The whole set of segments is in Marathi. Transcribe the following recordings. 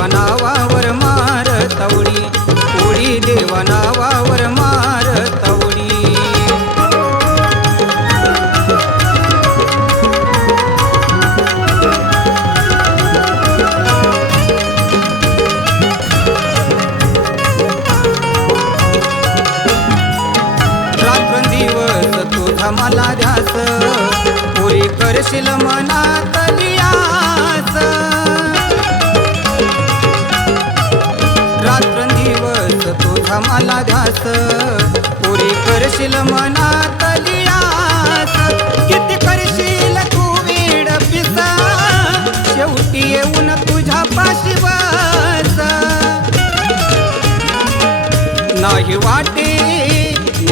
देवा नावावर मारतवडी, कोळी देवा नावावर मारतवडी. रात्रंदिवस तुझा मला ध्यास, पुरी करशील मनातली आस. रात्रंदिवस तुझा मला ध्यास, पुरी करशील मनातली आस. किती करशील तू वेड पिसा, शेवटी येऊन तुझ्या पाशी बस.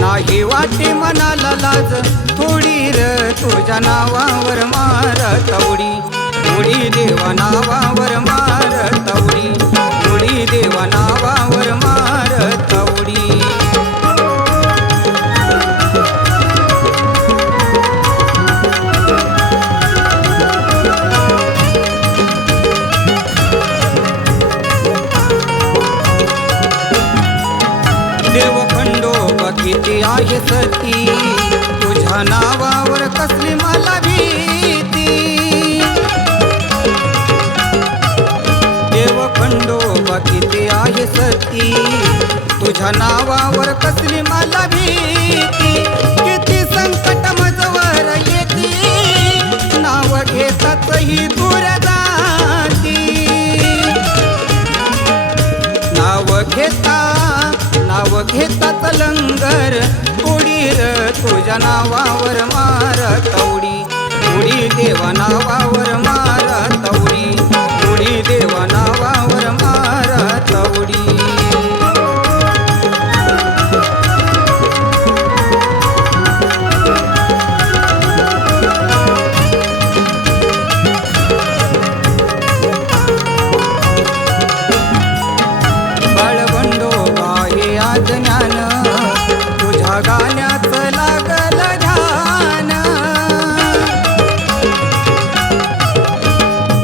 नाही वाटे मनाला लाज, थोडी र तुझ्या नावावर मारतवडी, कोळी देवा नावावर मारतवडी, कोळी देवा नावावर मारतवडी. देव खंडोबा किती आहे सती, तुझ्या नावावर कसली मला भीती. देव खंडोबा किती आहे सती, तुझ्या नावावर कसली मला भीती. किती संकट मजवर येती, नाव घेताच ही दूर जाती. नाव घेतात लंगर, कोळी र तुझ्या नावावर मारतवडी, कोळी देवा नावावर मारतवडी, कोळी देवा नावावर मारतवडी. ज्ञान तुझ्या गाण्याचं लागलं ध्यान.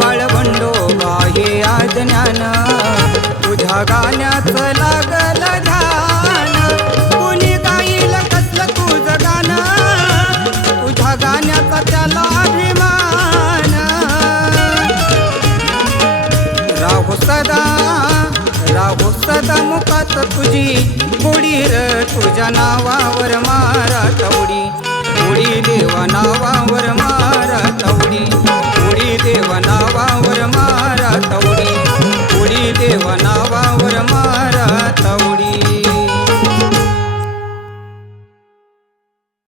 बाळवंडोबा हे आज ज्ञान, तुझ्या गाण्याचं लागलं ध्यान. कोणी गाईल कसलं तुझं गाणं, तुझ्या गाण्याचा त्याला अभिमान. राहू सदा मुखात तुझी, कोळी र तुझ्या नावावर मारतवडी, कोळी देवा नावावर मारतवडी, कोळी देवा नावावर